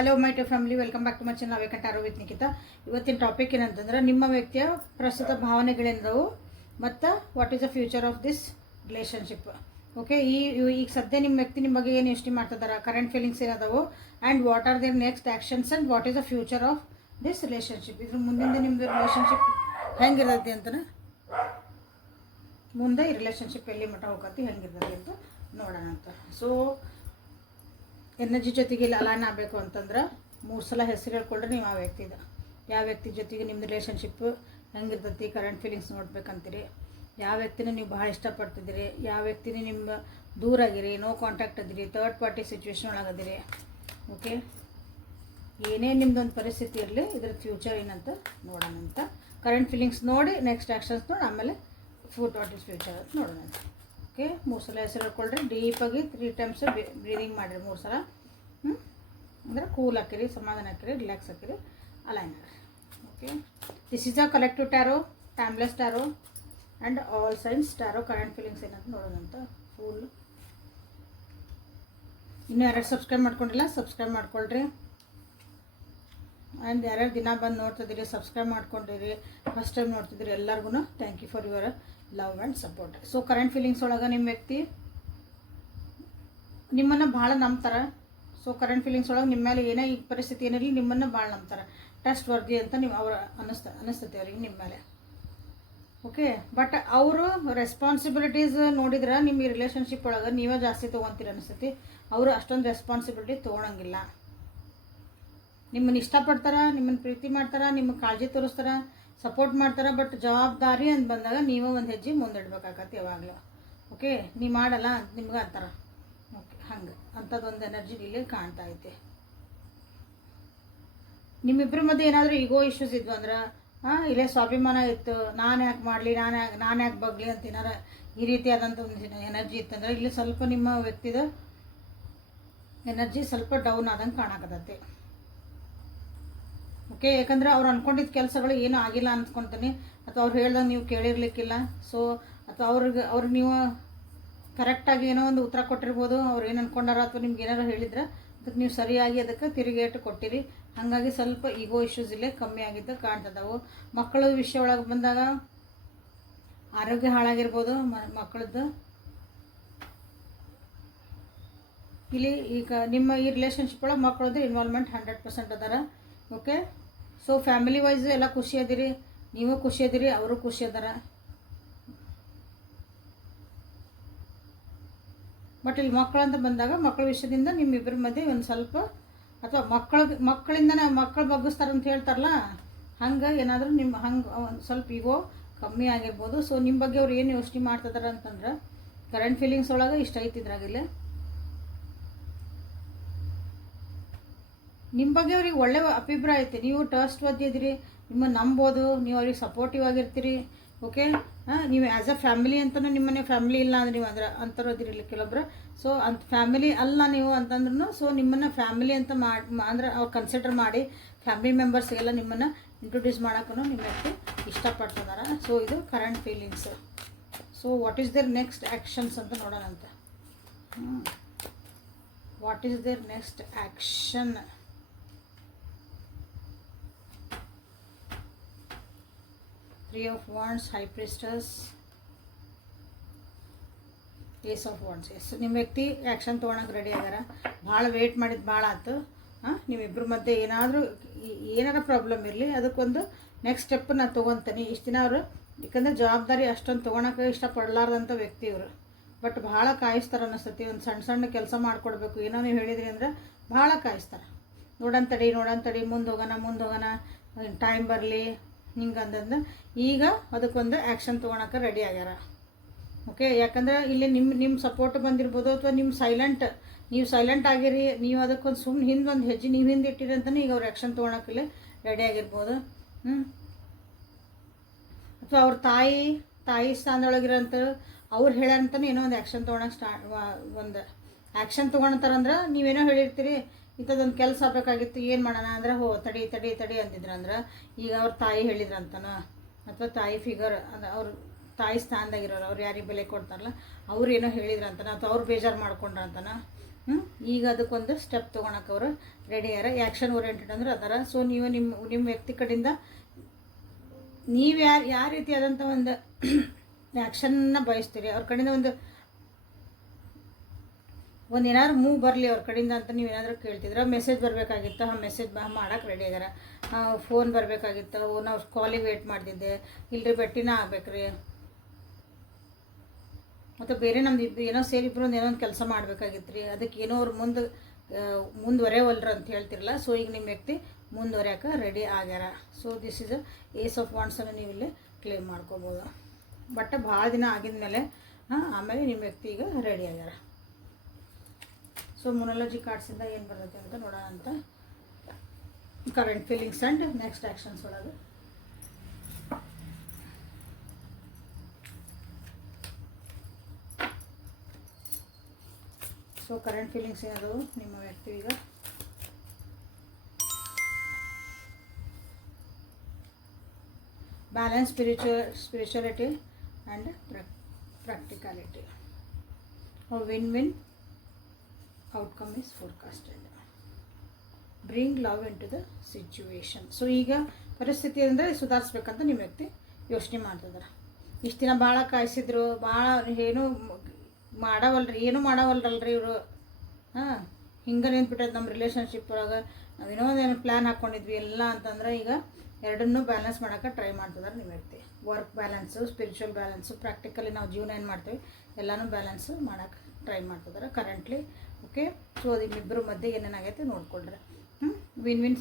Hello my to family, welcome back to my channel awaken ಆರೋ with Nikita. ಇವತ್ತಿನ topic ಏನಂತಂದ್ರೆ ನಿಮ್ಮ ವ್ಯಕ್ತಿಯ ಪ್ರಸ್ತುತ ಭಾವನೆಗಳೇನದವು ಮತ್ತು what is the future of this relationship. Okay, ಈಗ ಸದ್ಯ ನಿಮ್ಮ ವ್ಯಕ್ತಿ ನಿಮ್ಮ ಬಗ್ಗೆ ಏನು ಯೋಚನೆ ಮಾಡ್ತಿದ್ದಾರೆ, ಕರೆಂಟ್ ಫೀಲಿಂಗ್ಸ್ ಏನದವು, and what are their next actions and what is the future of this relationship. ಇದ್ರ ಮುಂದಿನ ನಿಮ್ಮದು ರಿಲೇಷನ್ಶಿಪ್ ಹೆಂಗಿರ್ತೈತಿ ಅಂತ, ಮುಂದೆ ಈ ರಿಲೇಷನ್ಶಿಪ್ ಎಲ್ಲಿ ಮಟ್ಟ ಹೋಗತ್ತಿ ಹೆಂಗಿರ್ತೈತಿ ಅಂತ ನೋಡೋಣ ಅಂತ. ಸೊ ಎನರ್ಜಿ ಜೊತೆಗೆ ಇಲ್ಲಿ ಅಲೈನ್ ಆಗಬೇಕು ಅಂತಂದ್ರೆ 3 ಸಲ ಹೆಸರು ಹೇಳ್ಕೊಳ್ರಿ ನೀವು ಆ ವ್ಯಕ್ತಿದ. ಯಾವ ವ್ಯಕ್ತಿ ಜೊತೆಗೆ ನಿಮ್ಮ ರಿಲೇಷನ್ಶಿಪ್ ಹೆಂಗಿರ್ತೈತಿ, ಕರೆಂಟ್ ಫೀಲಿಂಗ್ಸ್ ನೋಡ್ಬೇಕಂತೀರಿ, ಯಾವ ವ್ಯಕ್ತಿನ ನೀವು ಭಾಳ ಇಷ್ಟಪಡ್ತಿದ್ದೀರಿ, ಯಾವ ವ್ಯಕ್ತಿನ ನಿಮ್ಮ ದೂರ ಆಗಿರಿ, ನೋ ಕಾಂಟ್ಯಾಕ್ಟ್ ಅದಿರಿ, ಥರ್ಡ್ ಪಾರ್ಟಿ ಸಿಚುವೇಶನ್ ಒಳಗದಿರಿ. ಓಕೆ, ಏನೇ ನಿಮ್ದೊಂದು ಪರಿಸ್ಥಿತಿ ಇರಲಿ ಇದ್ರ ಫ್ಯೂಚರ್ ಏನಂತ ನೋಡೋಣ ಅಂತ. ಕರೆಂಟ್ ಫೀಲಿಂಗ್ಸ್ ನೋಡಿ ನೆಕ್ಸ್ಟ್ ಆ್ಯಕ್ಷನ್ಸ್ ನೋಡಿ ಆಮೇಲೆ ವಾಟ್ ಇಸ್ ಫ್ಯೂಚರ್ ಅಂತ ನೋಡೋಣ ಅಂತ. ಓಕೆ, 3 ಸಲ ಹೆಸರು ಹೇಳ್ಕೊಳ್ರಿ, ಡೀಪಾಗಿ 3 ಟೈಮ್ಸ್ ಬ್ರೀದಿಂಗ್ ಮಾಡಿರಿ 3 ಸಲ. ಅಂದರೆ ಕೂಲ್ ಹಾಕಿರಿ, ಸಮಾಧಾನ ಹಾಕಿರಿ, ರಿಲ್ಯಾಕ್ಸ್ ಹಾಕಿರಿ, ಅಲೈನ್ ಆಗಿರಿ. Okay, this is a collective tarot, timeless tarot and all signs tarot. Current feelings ಏನಂತ ನೋಡೋಣ ಅಂತ. ಫುಲ್ ಇನ್ನೂ ಯಾರ್ಯಾರು ಸಬ್ಸ್ಕ್ರೈಬ್ ಮಾಡ್ಕೊಂಡಿಲ್ಲ ಸಬ್ಸ್ಕ್ರೈಬ್ ಮಾಡ್ಕೊಳ್ರಿ. ಆ್ಯಂಡ್ ಯಾರ್ಯಾರು ದಿನ ಬಂದು ನೋಡ್ತಿದ್ದೀರಿ, ಸಬ್ಸ್ಕ್ರೈಬ್ ಮಾಡ್ಕೊಂಡಿರಿ, ಫಸ್ಟ್ ಟೈಮ್ ನೋಡ್ತಿದ್ದೀರಿ, ಎಲ್ಲರಿಗೂ thank you for your love and support. So current feelings ಒಳಗೆ ನಿಮ್ಮ ವ್ಯಕ್ತಿ ನಿಮ್ಮನ್ನು ಭಾಳ ನಂಬ್ತಾರೆ. ಸೊ ಕರೆಂಟ್ ಫೀಲಿಂಗ್ಸ್ ಒಳಗೆ ನಿಮ್ಮ ಮೇಲೆ ಏನೇ ಈ ಪರಿಸ್ಥಿತಿ ಏನಿರಲಿ ನಿಮ್ಮನ್ನು ಭಾಳ ನಂಬ್ತಾರೆ, ಟ್ರಸ್ಟ್ ವರ್ದಿ ಅಂತ ನೀವು ಅವ್ರು ಅನ್ನಿಸ್ತೈತೆ ಅವ್ರಿಗೆ ನಿಮ್ಮ ಮೇಲೆ. ಓಕೆ, ಬಟ್ ಅವರು ರೆಸ್ಪಾನ್ಸಿಬಿಲಿಟೀಸ್ ನೋಡಿದ್ರೆ ನಿಮ್ಮ ಈ ರಿಲೇಷನ್ಶಿಪ್ ಒಳಗೆ ನೀವೇ ಜಾಸ್ತಿ ತೊಗೊತೀರ ಅನಿಸ್ತೈತಿ. ಅವರು ಅಷ್ಟೊಂದು ರೆಸ್ಪಾನ್ಸಿಬಿಲಿಟಿ ತೊಗೊಳಂಗಿಲ್ಲ. ನಿಮ್ಮನ್ನು ಇಷ್ಟಪಡ್ತಾರೆ, ನಿಮ್ಮನ್ನು ಪ್ರೀತಿ ಮಾಡ್ತಾರೆ, ನಿಮಗೆ ಕಾಳಜಿ ತೋರಿಸ್ತಾರೆ, ಸಪೋರ್ಟ್ ಮಾಡ್ತಾರೆ. ಬಟ್ ಜವಾಬ್ದಾರಿ ಅಂತ ಬಂದಾಗ ನೀವೇ ಒಂದು ಹೆಜ್ಜೆ ಮುಂದಿಡ್ಬೇಕಾಗತ್ತೆ ಯಾವಾಗಲೂ. ಓಕೆ, ನೀವು ಮಾಡಲ್ಲ ಅಂತ ನಿಮ್ಗೆ ಅಂತಾರೆ. ಓಕೆ, ಹಂಗೆ ಅಂಥದ್ದೊಂದು ಎನರ್ಜಿ ಇಲ್ಲಿ ಕಾಣ್ತಾ ಐತೆ. ನಿಮ್ಮಿಬ್ಬರ ಮಧ್ಯೆ ಏನಾದರೂ ಈಗೋ ಇಶ್ಯೂಸ್ ಇದ್ವು ಅಂದ್ರೆ, ಇಲ್ಲೇ ಸ್ವಾಭಿಮಾನ ಇತ್ತು, ನಾನು ಯಾಕೆ ಮಾಡಲಿ, ನಾನು ಯಾಕೆ ಬಗ್ಲಿ ಅಂತ ಏನಾರ ಈ ರೀತಿಯಾದಂಥ ಒಂದು ಎನರ್ಜಿ ಇತ್ತಂದ್ರೆ ಇಲ್ಲಿ ಸ್ವಲ್ಪ ನಿಮ್ಮ ವ್ಯಕ್ತಿದ ಎನರ್ಜಿ ಸ್ವಲ್ಪ ಡೌನ್ ಆದಂಗೆ ಕಾಣಕತ್ತೈತಿ. ಓಕೆ, ಯಾಕಂದ್ರೆ ಅವ್ರು ಅಂದ್ಕೊಂಡಿದ್ದ ಕೆಲಸಗಳು ಏನೂ ಆಗಿಲ್ಲ ಅಂದ್ಕೊತೀನಿ, ಅಥವಾ ಅವ್ರು ಹೇಳ್ದಂಗೆ ನೀವು ಕೇಳಿರ್ಲಿಕ್ಕಿಲ್ಲ. ಸೊ ಅಥವಾ ಅವ್ರಿಗೆ ನೀವು ಕರೆಕ್ಟಾಗಿ ಏನೋ ಒಂದು ಉತ್ತರ ಕೊಟ್ಟಿರ್ಬೋದು, ಅವ್ರು ಏನು ಅಂದ್ಕೊಂಡಾರ ಅಥವಾ ನಿಮ್ಗೆ ಏನಾರು ಹೇಳಿದ್ರೆ ಅದಕ್ಕೆ ನೀವು ಸರಿಯಾಗಿ ಅದಕ್ಕೆ ತಿರುಗೇಟು ಕೊಟ್ಟಿರಿ. ಹಾಗಾಗಿ ಸ್ವಲ್ಪ ಈಗೋ ಇಶ್ಯೂಸ್ ಇಲ್ಲೇ ಕಮ್ಮಿ ಆಗಿದ್ದು ಕಾಣ್ತದವು. ಮಕ್ಕಳ ವಿಷಯ ಒಳಗೆ ಬಂದಾಗ ಆರೋಗ್ಯ ಹಾಳಾಗಿರ್ಬೋದು ಮಕ್ಕಳದ್ದು. ಇಲ್ಲಿ ಈಗ ನಿಮ್ಮ ಈ ರಿಲೇಷನ್ಶಿಪ್ ಒಳಗೆ ಮಕ್ಕಳದ್ದು ಇನ್ವಾಲ್ವ್ಮೆಂಟ್ 100% ಅದಾರ. ಓಕೆ, ಸೊ ಫ್ಯಾಮಿಲಿ ವೈಸ್ ಎಲ್ಲ ಖುಷಿ ಅದಿರಿ, ನೀವು ಖುಷಿ ಅದಿರಿ, ಅವರು ಖುಷಿ ಅದಾರ. ಬಟ್ ಇಲ್ಲಿ ಮಕ್ಕಳಂತ ಬಂದಾಗ ಮಕ್ಕಳ ವಿಷಯದಿಂದ ನಿಮ್ಮಿಬ್ಬರ ಮಧ್ಯೆ ಒಂದು ಸ್ವಲ್ಪ, ಅಥವಾ ಮಕ್ಕಳಿಂದನೇ ಮಕ್ಕಳು ಬಗ್ಗಿಸ್ತಾರಂತ ಹೇಳ್ತಾರಲ್ಲ, ಹಂಗೆ ಏನಾದರೂ ನಿಮ್ಮ ಹಂಗೆ ಒಂದು ಸ್ವಲ್ಪ ಈಗೋ ಕಮ್ಮಿ ಆಗಿರ್ಬೋದು. ಸೊ ನಿಮ್ಮ ಬಗ್ಗೆ ಅವ್ರು ಏನು ಯೋಚನೆ ಮಾಡ್ತಿದಾರೆ ಅಂತಂದ್ರೆ ಕರೆಂಟ್ ಫೀಲಿಂಗ್ಸ್ ಒಳಗೆ ಇಷ್ಟ ಐತಿದ್ರಾಗಿಲ್ಲ. ನಿಮ್ಮ ಬಗ್ಗೆ ಅವ್ರಿಗೆ ಒಳ್ಳೆ ಅಭಿಪ್ರಾಯ ಐತಿ, ನೀವು ಟ್ರಸ್ಟ್ ಒದ್ದಿದ್ದೀರಿ, ನಿಮ್ಮನ್ನು ನಂಬೋದು, ನೀವು ಅವ್ರಿಗೆ ಸಪೋರ್ಟಿವ್ ಆಗಿರ್ತೀರಿ. ಓಕೆ, ನೀವು ಆ್ಯಸ್ ಅ ಫ್ಯಾಮಿಲಿ ಅಂತಲೂ ನಿಮ್ಮನೆ ಫ್ಯಾಮಿಲಿ ಇಲ್ಲ ಅಂದ್ರೆ ನೀವು ಅಂದ್ರೆ ಅಂಥವ್ರದಿರಲಿ ಕೆಲವೊಬ್ರು. ಸೊ ಅಂತ ಫ್ಯಾಮಿಲಿ ಅಲ್ಲ ನೀವು ಅಂತಂದ್ರೂ ಸೊ ನಿಮ್ಮನ್ನು ಫ್ಯಾಮಿಲಿ ಅಂತ ಅಂದ್ರೆ ಅವ್ರು ಕನ್ಸಿಡರ್ ಮಾಡಿ ಫ್ಯಾಮಿಲಿ ಮೆಂಬರ್ಸ್ಗೆಲ್ಲ ನಿಮ್ಮನ್ನು ಇಂಟ್ರೊಡ್ಯೂಸ್ ಮಾಡೋಕ್ಕೂ ನಿಮ್ಮ ವ್ಯಕ್ತಿ ಇಷ್ಟಪಡ್ತಿದ್ದಾರೆ. ಸೊ ಇದು current feelings. So what is their next actions ಅಂತ ನೋಡೋಣ ಅಂತ. What is their next action? Three of Wands, High Priestess, Ace of Wands. Yes, ನಿಮ್ಮ ವ್ಯಕ್ತಿ ಆ್ಯಕ್ಷನ್ ತೊಗೊಳಕ್ಕೆ ರೆಡಿ ಆಗ್ಯಾರ. ಭಾಳ ವೆಯ್ಟ್ ಮಾಡಿದ್ದು ಭಾಳ ಆಯ್ತು. ನೀವಿಬ್ಬರ ಮಧ್ಯೆ ಏನಾರ ಪ್ರಾಬ್ಲಮ್ ಇರಲಿ ಅದಕ್ಕೊಂದು ನೆಕ್ಸ್ಟ್ ಸ್ಟೆಪ್ ನಾನು ತೊಗೊತೀನಿ. ಇಷ್ಟು ದಿನ ಅವರು ಯಾಕಂದರೆ ಜವಾಬ್ದಾರಿ ಅಷ್ಟೊಂದು ತೊಗೊಳಕ್ಕೆ ಇಷ್ಟಪಡಲಾರ್ದಂಥ ವ್ಯಕ್ತಿ ಇವರು. ಬಟ್ ಭಾಳ ಕಾಯಿಸ್ತಾರೆ ಅನ್ನಿಸ್ತತಿ. ಒಂದು ಸಣ್ಣ ಕೆಲಸ ಮಾಡಿಕೊಡ್ಬೇಕು, ಏನೋ ನೀವು ಹೇಳಿದ್ರಿ ಅಂದರೆ ಭಾಳ ಕಾಯಿಸ್ತಾರೆ. ನೋಡಂತಡಿ ಮುಂದೆ ಹೋಗೋಣ, ಟೈಮ್ ಬರಲಿ ಹಿಂಗಂದಂದು ಈಗ ಅದಕ್ಕೊಂದು ಆ್ಯಕ್ಷನ್ ತೊಗೊಳಕ್ಕೆ ರೆಡಿ ಆಗ್ಯಾರ. ಓಕೆ, ಯಾಕಂದ್ರೆ ಇಲ್ಲಿ ನಿಮ್ಮ ಸಪೋರ್ಟ್ ಬಂದಿರ್ಬೋದು, ಅಥವಾ ನೀವು ಸೈಲೆಂಟ್ ಆಗಿರಿ, ನೀವು ಅದಕ್ಕೊಂದು ಸುಮ್ಮನೆ ಹಿಂದೊಂದು ಹೆಜ್ಜೆ ನೀವು ಹಿಂದೆ ಇಟ್ಟಿರಿ ಅಂತಲೇ ಈಗ ಅವ್ರು ಆ್ಯಕ್ಷನ್ ತೊಗೊಳಕ್ಕೆ ರೆಡಿ ಆಗಿರ್ಬೋದು. ಅಥವಾ ಅವ್ರ ತಾಯಿ ಸ್ಥಾನದೊಳಗಿರೋಂಥ ಅವ್ರು ಹೇಳ್ಯಾರಂತಲೇ ಏನೋ ಒಂದು ಆ್ಯಕ್ಷನ್ ತೊಗೊಳಕ್ಕೆ ಒಂದು ಆ್ಯಕ್ಷನ್ ತೊಗೊಳತ್ತಾರಂದ್ರೆ ನೀವೇನೋ ಹೇಳಿರ್ತೀರಿ, ಇಂಥದ್ದೊಂದು ಕೆಲಸ ಆಗಬೇಕಾಗಿತ್ತು, ಏನು ಮಾಡೋಣ ಅಂದ್ರೆ ತಡಿ ಅಂತಿದ್ರು ಅಂದ್ರೆ ಈಗ ಅವ್ರ ತಾಯಿ ಹೇಳಿದ್ರಂತನ, ಅಥವಾ ತಾಯಿ ಫಿಗರ್ ಅಂದ್ರೆ ಅವ್ರ ತಾಯಿ ಸ್ಥಾನದಾಗಿರೋರು, ಅವ್ರು ಯಾರಿಗೆ ಬೆಲೆ ಕೊಡ್ತಾರಲ್ಲ ಅವ್ರು ಏನೋ ಹೇಳಿದ್ರಂತನ, ಅಥವಾ ಅವ್ರು ಬೇಜಾರು ಮಾಡ್ಕೊಂಡ್ರಂತನ. ಈಗ ಅದಕ್ಕೊಂದು ಸ್ಟೆಪ್ ತೊಗೊಳಕ್ಕೆ ಅವರು ರೆಡಿ ಯಾರ ಆ್ಯಕ್ಷನ್ ಓರಿಯೆಂಟೆಡ್ ಅಂದ್ರೆ ಅದಾರ. ಸೊ ನೀವು ನಿಮ್ಮ ವ್ಯಕ್ತಿ ಕಡೆಯಿಂದ ನೀವು ಯಾವ ರೀತಿಯಾದಂಥ ಒಂದು ಆ್ಯಕ್ಷನ್ನ ಬಯಸ್ತೀರಿ, ಅವ್ರ ಕಡೆಯಿಂದ ಒಂದು ಏನಾದ್ರು ಮೂವ್ ಬರಲಿ ಅವ್ರ ಕಡೆಯಿಂದ ಅಂತ ನೀವು ಏನಾದರೂ ಕೇಳ್ತಿದ್ರೆ, ಮೆಸೇಜ್ ಬರಬೇಕಾಗಿತ್ತು, ಆ ಮೆಸೇಜ್ ಮಾಡೋಕೆ ರೆಡಿ ಆಗ್ಯಾರ. ಫೋನ್ ಬರಬೇಕಾಗಿತ್ತು, ನಾವು ಕಾಲಿಗೆ ವೇಟ್ ಮಾಡ್ತಿದ್ದೆ, ಇಲ್ಲರಿ ಭೇಟಿನ ಆಗ್ಬೇಕ್ರಿ, ಮತ್ತು ಬೇರೆ ನಮ್ದು ಏನೋ ಸೇರಿಬ್ರು ಒಂದು ಏನೋ ಒಂದು ಕೆಲಸ ಮಾಡಬೇಕಾಗಿತ್ತು ರೀ, ಅದಕ್ಕೆ ಏನೋ ಅವ್ರು ಮುಂದುವರೆವಲ್ರು ಅಂತ ಹೇಳ್ತಿರಲ್ಲ. ಸೊ ಈಗ ನಿಮ್ಮ ವ್ಯಕ್ತಿ ಮುಂದುವರ್ಯಾಕೆ ರೆಡಿ ಆಗ್ಯಾರ. So this is ace of ವಾಂಡ್ಸನ್ನು ನೀವು ಇಲ್ಲಿ ಕ್ಲೇಮ್ ಮಾಡ್ಕೋಬೋದು. ಬಟ್ ಭಾಳ ದಿನ ಆಗಿದ್ಮೇಲೆ ಆಮೇಲೆ ನಿಮ್ಮ ವ್ಯಕ್ತಿ ಈಗ ರೆಡಿ ಆಗ್ಯಾರ. ಸೊ ಮೊನಾಲಜಿ ಕಾರ್ಡ್ಸಿಂದ ಏನು ಬರ್ತೈತೆ ಅಂತ ನೋಡೋಣ ಅಂತ. Current feelings and next actions ಒಳಗೆ ಸೊ ಕರೆಂಟ್ ಫೀಲಿಂಗ್ಸ್ ಏನದು ನಿಮ್ಮ ವ್ಯಕ್ತಿ ಈಗ balance, spirituality and practicality. Win-win outcome is forecasted. Bring love into the situation. So ಈಗ ಪರಿಸ್ಥಿತಿ ಅಂದರೆ ಸುಧಾರಿಸ್ಬೇಕಂತ ನಿಮ್ಮ ವ್ಯಕ್ತಿ ಯೋಚನೆ ಮಾಡ್ತಿದ್ದಾರೆ. ಇಷ್ಟು ದಿನ ಭಾಳ ಕಾಯಿಸಿದ್ರು, ಭಾಳ ಏನೂ ಮಾಡವಲ್ರಲ್ರಿ ಇವರು. ಹಿಂಗೆ ನಿಂತ್ಬಿಟ್ಟೈತೆ ನಮ್ಮ ರಿಲೇಷನ್ಶಿಪ್ ಒಳಗೆ. ನಾವೇನೋ ಏನು ಪ್ಲ್ಯಾನ್ ಹಾಕ್ಕೊಂಡಿದ್ವಿ ಎಲ್ಲ ಅಂತಂದ್ರೆ ಈಗ ಎರಡನ್ನೂ ಬ್ಯಾಲೆನ್ಸ್ ಮಾಡೋಕ್ಕೆ ಟ್ರೈ ಮಾಡ್ತಿದ್ದಾರೆ ನಿಮ್ಮ ವ್ಯಕ್ತಿ. Work balance, spiritual balance, practically ನಾವು ಜೀವನ ಏನು ಮಾಡ್ತೀವಿ ಎಲ್ಲನೂ ಬ್ಯಾಲೆನ್ಸು ಮಾಡೋಕ್ಕೆ ಟ್ರೈ ಮಾಡ್ತಿದ್ದಾರೆ ಕರೆಂಟ್ಲಿ. ಓಕೆ, ಸೊ ನಿಮ್ಮಿಬ್ಬರ ಮಧ್ಯೆ ಏನೇನಾಗೈತೆ ನೋಡ್ಕೊಳ್ರಿ. ವಿನ್-ವಿನ್